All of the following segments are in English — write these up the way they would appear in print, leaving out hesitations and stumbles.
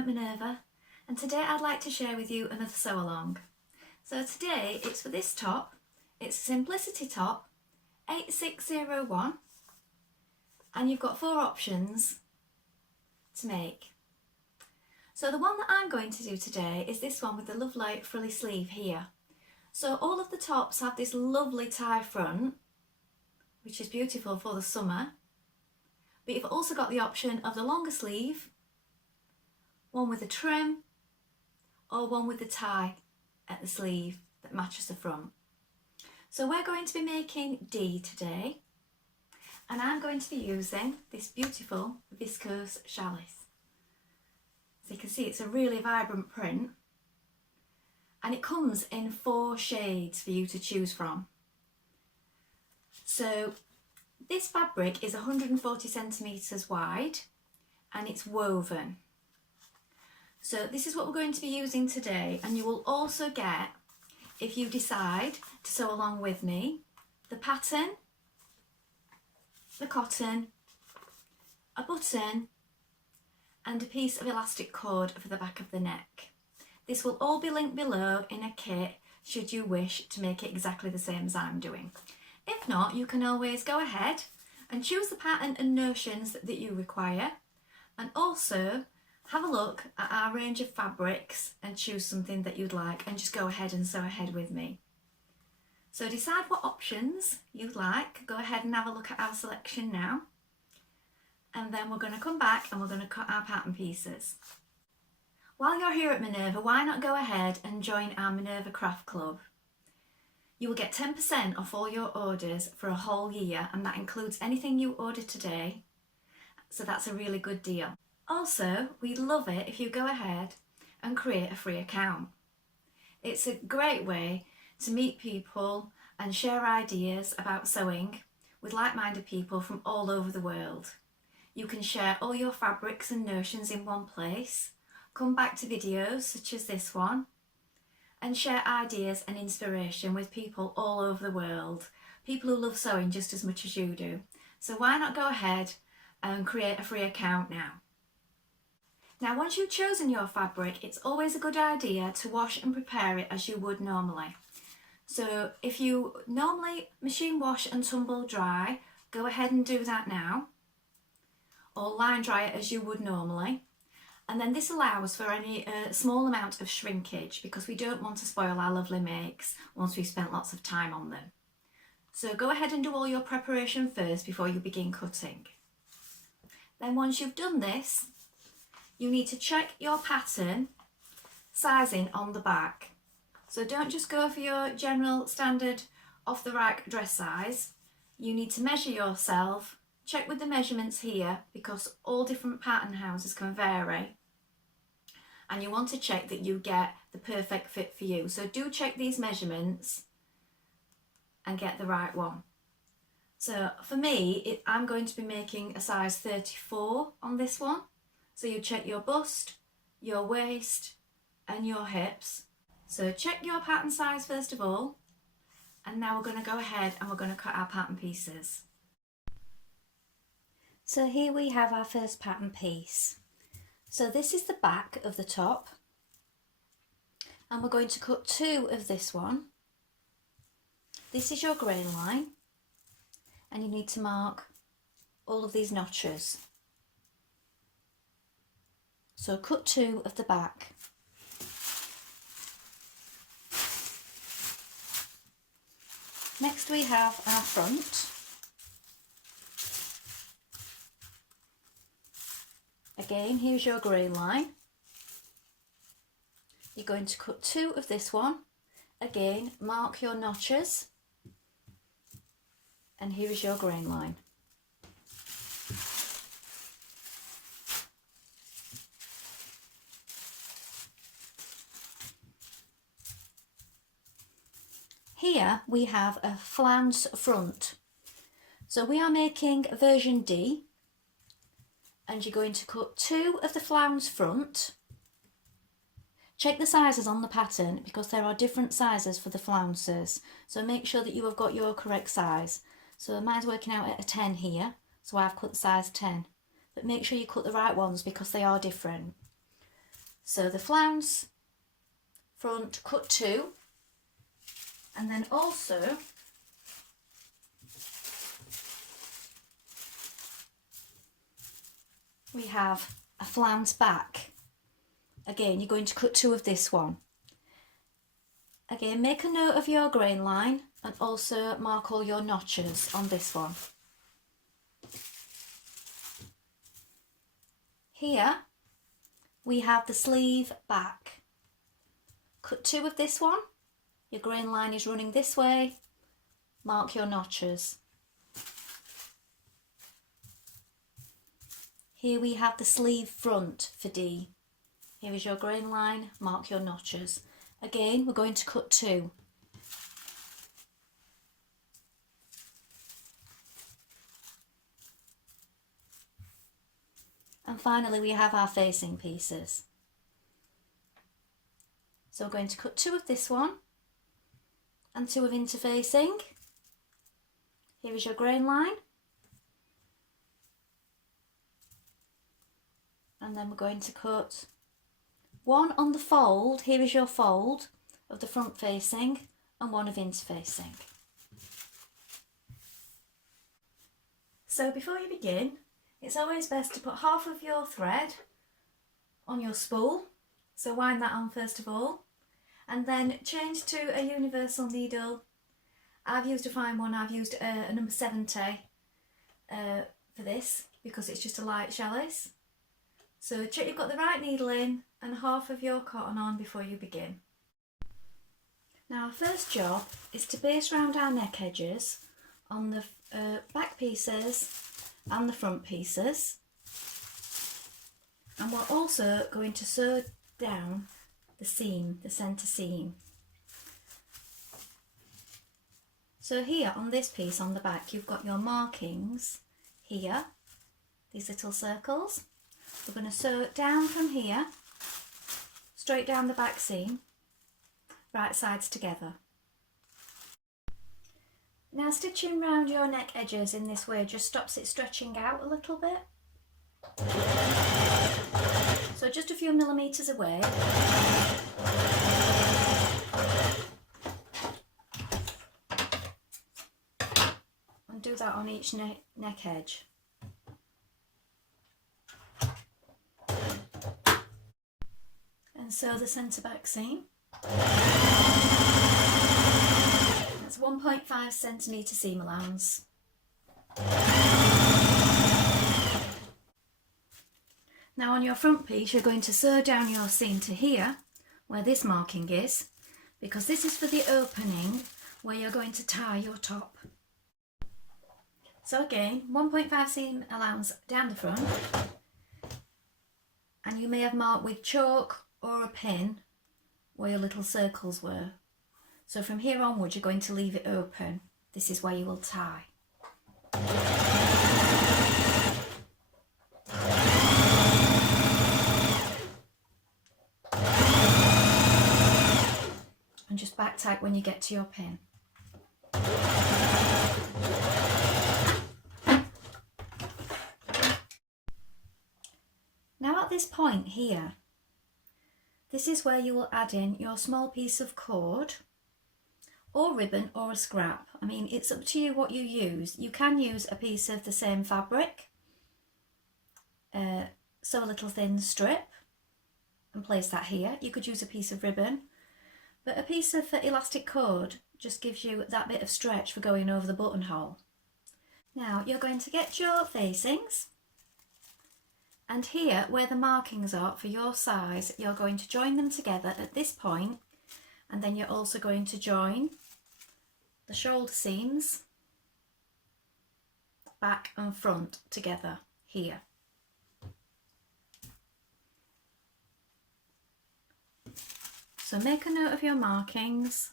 at Minerva, and today I'd like to share with you another sew along. So today it's for this top. It's a Simplicity top 8601, and you've got 4 options to make. So the one that I'm going to do today is this one with the lovely frilly sleeve here. So all of the tops have this lovely tie front, which is beautiful for the summer, but you've also got the option of the longer sleeve, one with a trim, or one with the tie at the sleeve that matches the front. So we're going to be making D today, and I'm going to be using this beautiful Viscose Challis. So you can see it's a really vibrant print, and it comes in 4 shades for you to choose from. So this fabric is 140 centimetres wide, and it's woven. So this is what we're going to be using today, and you will also get, if you decide to sew along with me, the pattern, the cotton, a button, and a piece of elastic cord for the back of the neck. This will all be linked below in a kit should you wish to make it exactly the same as I'm doing. If not, you can always go ahead and choose the pattern and notions that you require, and also have a look at our range of fabrics and choose something that you'd like, and just go ahead and sew ahead with me. So decide what options you'd like, go ahead and have a look at our selection now, and then we're going to come back and we're going to cut our pattern pieces. While you're here at Minerva, why not go ahead and join our Minerva Craft Club? You will get 10% off all your orders for a whole year, and that includes anything you order today, so that's a really good deal. Also, we'd love it if you go ahead and create a free account. It's a great way to meet people and share ideas about sewing with like-minded people from all over the world. You can share all your fabrics and notions in one place, come back to videos such as this one, and share ideas and inspiration with people all over the world, people who love sewing just as much as you do. So why not go ahead and create a free account now? Now, once you've chosen your fabric, it's always a good idea to wash and prepare it as you would normally. So if you normally machine wash and tumble dry, go ahead and do that now, or line dry it as you would normally. And then this allows for any small amount of shrinkage, because we don't want to spoil our lovely makes once we've spent lots of time on them. So go ahead and do all your preparation first before you begin cutting. Then once you've done this, you need to check your pattern sizing on the back. So don't just go for your general standard off the rack dress size. You need to measure yourself, check with the measurements here, because all different pattern houses can vary. And you want to check that you get the perfect fit for you. So do check these measurements and get the right one. So for me, I'm going to be making a size 34 on this one. So you check your bust, your waist and your hips. So check your pattern size first of all, and now we're going to go ahead and we're going to cut our pattern pieces. So here we have our first pattern piece. So this is the back of the top, and we're going to cut 2 of this one. This is your grain line, and you need to mark all of these notches. So cut 2 of the back. Next we have our front. Again, here's your grain line. You're going to cut 2 of this one. Again, mark your notches. And here is your grain line. Here we have a flounce front. So we are making version D, and you're going to cut 2 of the flounce front. Check the sizes on the pattern, because there are different sizes for the flounces, so make sure that you have got your correct size. So mine's working out at a 10 here, so I've cut size 10, but make sure you cut the right ones because they are different. So the flounce front, cut 2, and then also we have a flounce back. Again, you're going to cut 2 of this one. Again, make a note of your grain line and also mark all your notches on this one. Here we have the sleeve back. Cut 2 of this one. Your grain line is running this way. Mark your notches. Here we have the sleeve front for D. Here is your grain line, mark your notches. Again, we're going to cut 2. And finally we have our facing pieces. So we're going to cut 2 of this one and 2 of interfacing. Here is your grain line. And then we're going to cut 1 on the fold. Here is your fold of the front facing and 1 of interfacing. So before you begin, it's always best to put half of your thread on your spool. So wind that on first of all, and then change to a universal needle. I've used a fine one. I've used a number 70 for this because it's just a light challis. So check you've got the right needle in and half of your cotton on before you begin. Now our first job is to baste round our neck edges on the back pieces and the front pieces, and we're also going to sew down the seam, the centre seam. So here on this piece on the back you've got your markings here, these little circles. We're going to sew down from here, straight down the back seam, right sides together. Now stitching round your neck edges in this way just stops it stretching out a little bit. So just a few millimetres away. And do that on each neck edge. And sew the centre back seam. That's 1.5 centimetre seam allowance. Now on your front piece you're going to sew down your seam to here, where this marking is, because this is for the opening where you're going to tie your top. So again, 1.5 seam allowance down the front, and you may have marked with chalk or a pin where your little circles were. So from here onwards you're going to leave it open. This is where you will tie. And just back tight when you get to your pin. Now at this point here, this is where you will add in your small piece of cord or ribbon or a scrap. I mean, it's up to you what you use. You can use a piece of the same fabric, sew a little thin strip and place that here. You could use a piece of ribbon, but a piece of elastic cord just gives you that bit of stretch for going over the buttonhole. Now you're going to get your facings, and here where the markings are for your size, you're going to join them together at this point, and then you're also going to join the shoulder seams back and front together here. So make a note of your markings.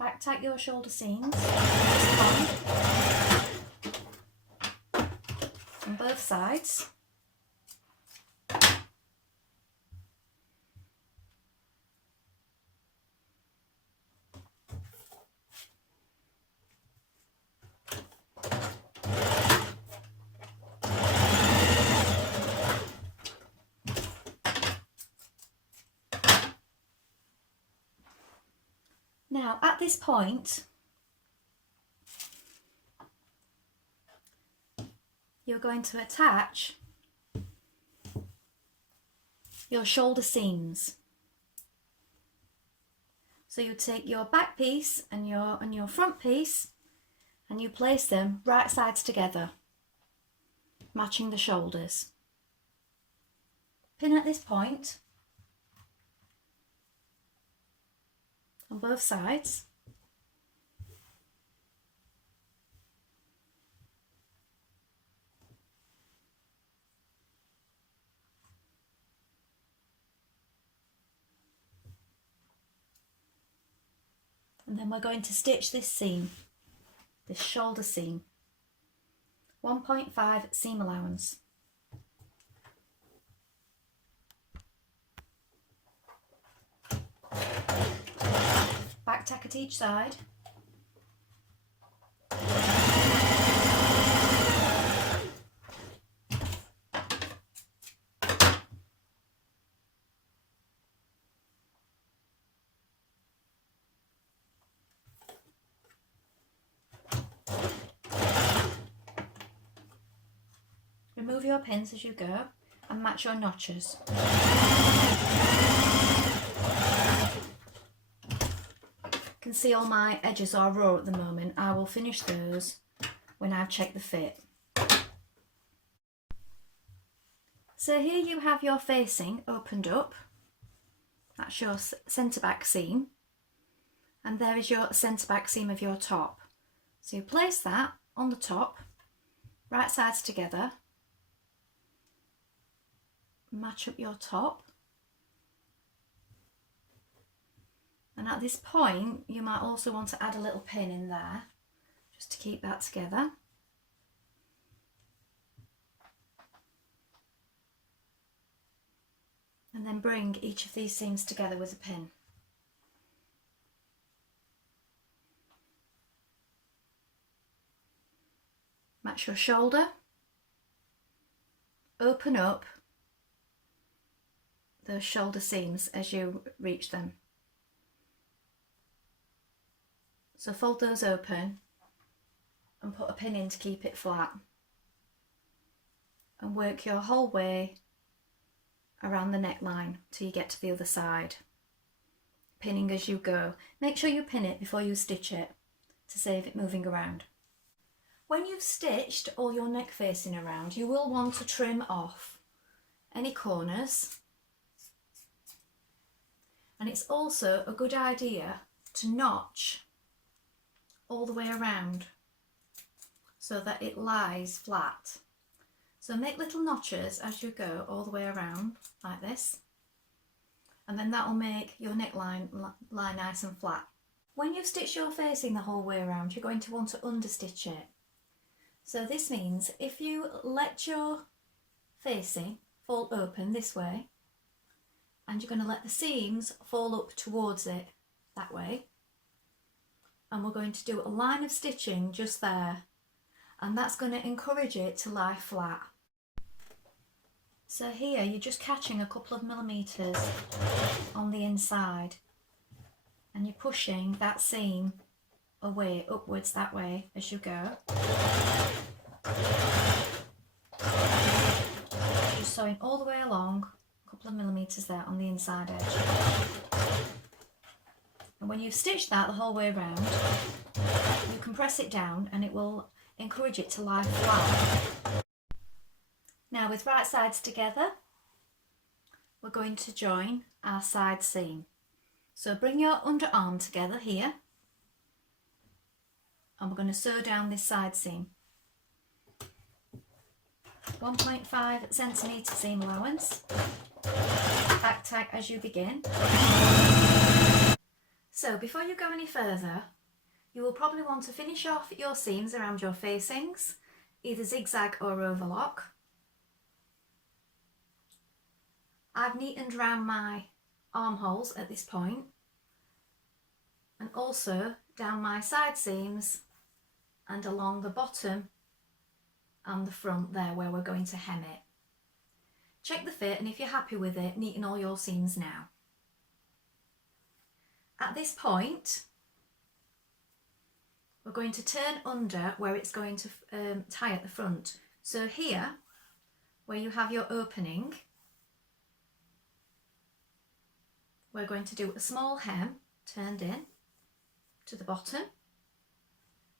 Back tight your shoulder seams on both sides. Now at this point, you're going to attach your shoulder seams. So you take your back piece and your front piece and you place them right sides together, matching the shoulders. Pin at this point on both sides. And then we're going to stitch this seam, this shoulder seam, 1.5 seam allowance. Back tack at each side. Remove your pins as you go and match your notches. You can see all my edges are raw at the moment. I will finish those when I've checked the fit. So here you have your facing opened up. That's your centre back seam, and there is your centre back seam of your top. So you place that on the top, right sides together, match up your top, and at this point you might also want to add a little pin in there just to keep that together. And then bring each of these seams together with a pin. Match your shoulder, open up those shoulder seams as you reach them. So fold those open and put a pin in to keep it flat, and work your whole way around the neckline till you get to the other side, pinning as you go. Make sure you pin it before you stitch it to save it moving around. When you've stitched all your neck facing around, you will want to trim off any corners, and it's also a good idea to notch all the way around so that it lies flat. So make little notches as you go all the way around like this, and then that will make your neckline lie nice and flat. When you've stitched your facing the whole way around, you're going to want to understitch it. So this means if you let your facing fall open this way, and you're going to let the seams fall up towards it that way, and we're going to do a line of stitching just there, and that's going to encourage it to lie flat. So here you're just catching a couple of millimetres on the inside, and you're pushing that seam away upwards that way as you go. Just sewing all the way along, a couple of millimetres there on the inside edge. And when you've stitched that the whole way around, you can press it down and it will encourage it to lie flat. Now with right sides together, we're going to join our side seam. So bring your underarm together here, and we're going to sew down this side seam. 1.5 centimetre seam allowance. Back tack as you begin. So before you go any further, you will probably want to finish off your seams around your facings, either zigzag or overlock. I've neatened around my armholes at this point, and also down my side seams and along the bottom and the front there where we're going to hem it. Check the fit, and if you're happy with it, neaten all your seams now. At this point, we're going to turn under where it's going to tie at the front. So here, where you have your opening, we're going to do a small hem turned in to the bottom,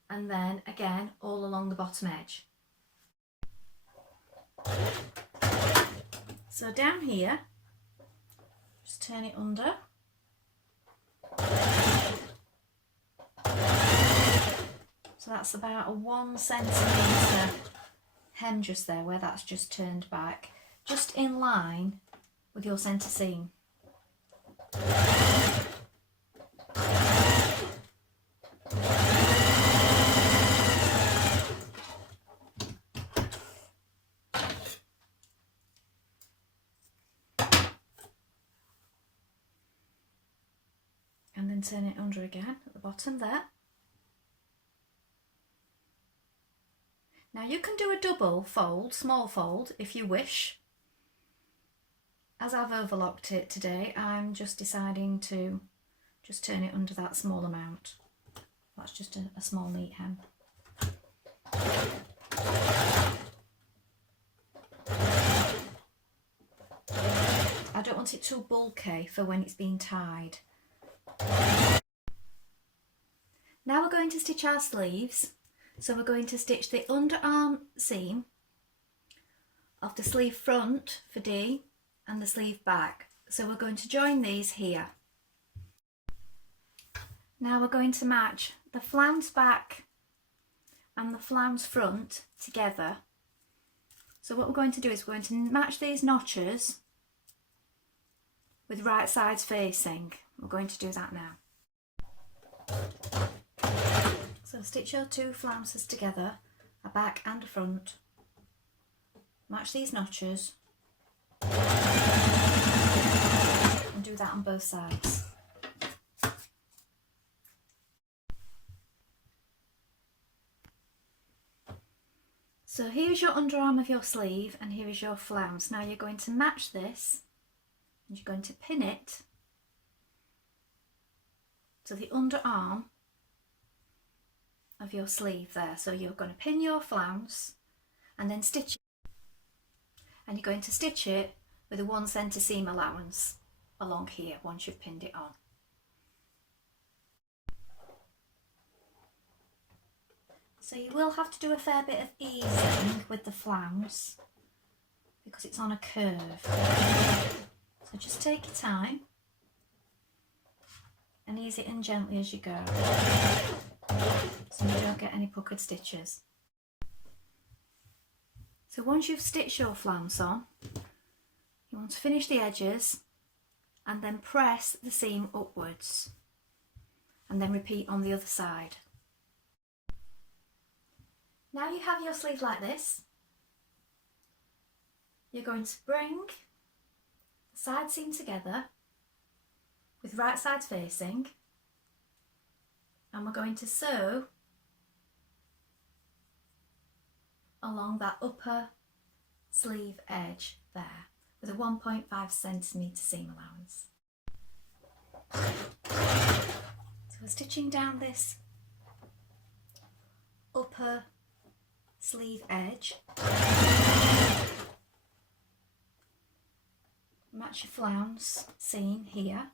and then again all along the bottom edge. So down here, just turn it under. So that's about a 1 centimetre hem just there, where that's just turned back, just in line with your centre seam. And then turn it under again at the bottom there. Now you can do a double fold, small fold, if you wish. As I've overlocked it today, I'm just deciding to just turn it under that small amount. That's just a small neat hem. I don't want it too bulky for when it's being tied. Now we're going to stitch our sleeves. So we're going to stitch the underarm seam of the sleeve front for D and the sleeve back. So we're going to join these here. Now we're going to match the flounce back and the flounce front together. So what we're going to do is we're going to match these notches with right sides facing. We're going to do that now. So stitch your two flounces together, a back and a front. Match these notches and do that on both sides. So here's your underarm of your sleeve and here is your flounce. Now you're going to match this and you're going to pin it to the underarm of your sleeve there. So you're going to pin your flounce and then stitch it, and you're going to stitch it with a 1 centre seam allowance along here once you've pinned it on. So you will have to do a fair bit of easing with the flounce because it's on a curve. So just take your time and ease it in gently as you go, so you don't get any puckered stitches. So once you've stitched your flounce on, you want to finish the edges and then press the seam upwards and then repeat on the other side. Now you have your sleeve like this, you're going to bring the side seam together with right sides facing, and we're going to sew along that upper sleeve edge there with a 1.5 centimetre seam allowance. So we're stitching down this upper sleeve edge. Match your flounce seam here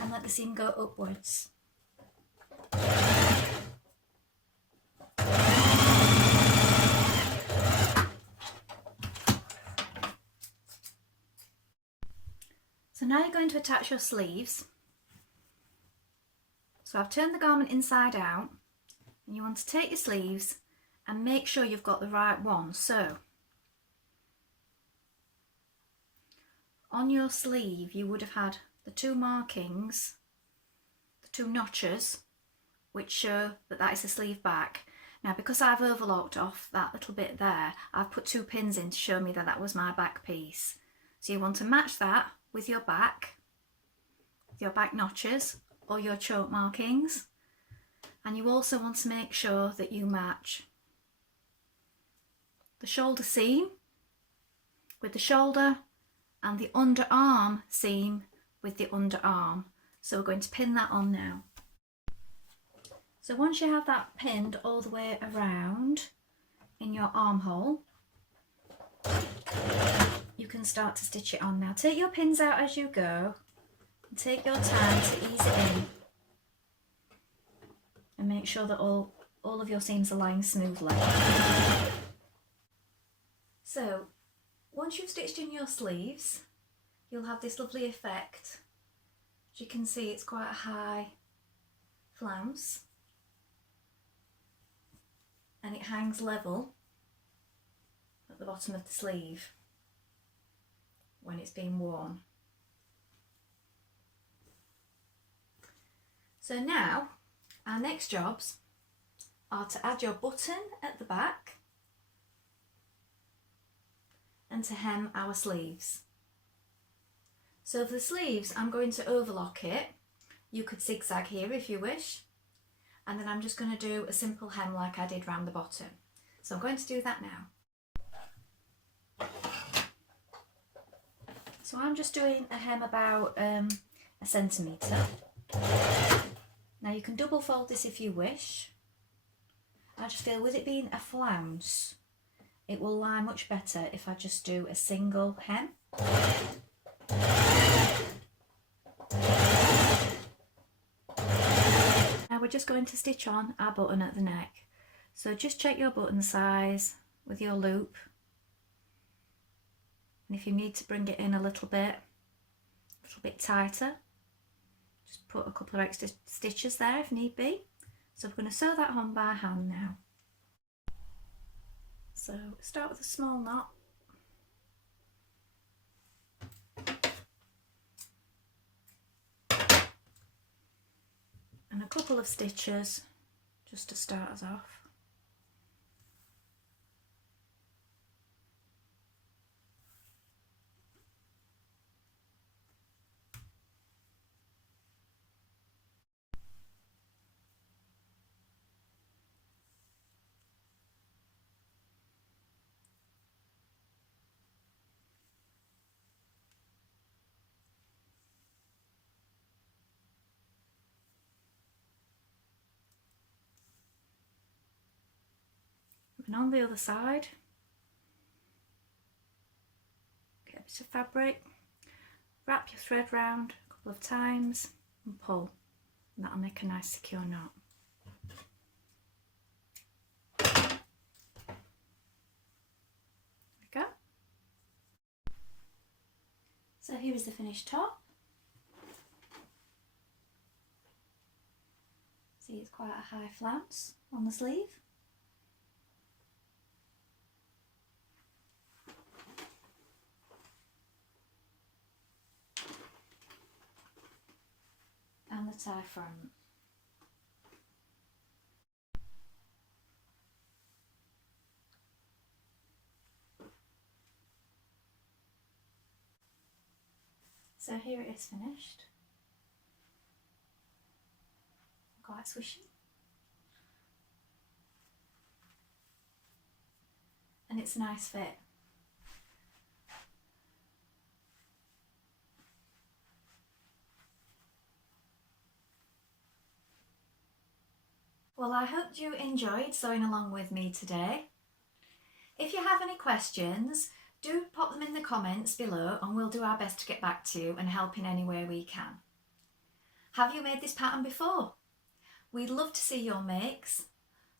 and let the seam go upwards. So now you're going to attach your sleeves. So I've turned the garment inside out, and you want to take your sleeves and make sure you've got the right one. So on your sleeve you would have had the two markings, the two notches, which show that that is the sleeve back. Now because I've overlocked off that little bit there, I've put two pins in to show me that that was my back piece. So you want to match that with your back notches or your choke markings, and you also want to make sure that you match the shoulder seam with the shoulder and the underarm seam with the underarm. So we're going to pin that on now. So once you have that pinned all the way around in your armhole, you can start to stitch it on now. Take your pins out as you go and take your time to ease it in and make sure that all of your seams are lying smoothly. So once you've stitched in your sleeves, you'll have this lovely effect. As you can see, it's quite a high flounce and it hangs level at the bottom of the sleeve when it's being worn. So now our next jobs are to add your button at the back and to hem our sleeves. So for the sleeves, I'm going to overlock it. You could zigzag here if you wish, and then I'm just going to do a simple hem like I did round the bottom. So I'm going to do that now. So I'm just doing a hem about a centimetre. Now you can double fold this if you wish. I just feel with it being a flounce, it will lie much better if I just do a single hem. Now we're just going to stitch on our button at the neck. So just check your button size with your loop. And if you need to bring it in a little bit tighter, just put a couple of extra stitches there if need be. So we're going to sew that on by hand now. So start with a small knot. And a couple of stitches just to start us off. And on the other side, get a bit of fabric, wrap your thread round a couple of times and pull, and that'll make a nice secure knot. There we go. So here is the finished top. See, it's quite a high flounce on the sleeve. And the tie front. So here it is finished. Quite swishy. And it's a nice fit. Well, I hope you enjoyed sewing along with me today. If you have any questions, do pop them in the comments below and we'll do our best to get back to you and help in any way we can. Have you made this pattern before? We'd love to see your makes,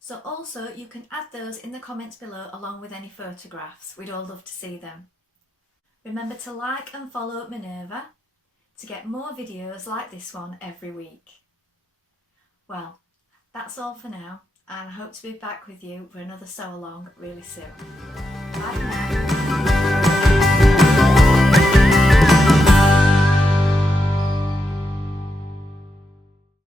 so also you can add those in the comments below along with any photographs. We'd all love to see them. Remember to like and follow Minerva to get more videos like this one every week. Well, that's all for now, and I hope to be back with you for another sew along really soon. Bye for now.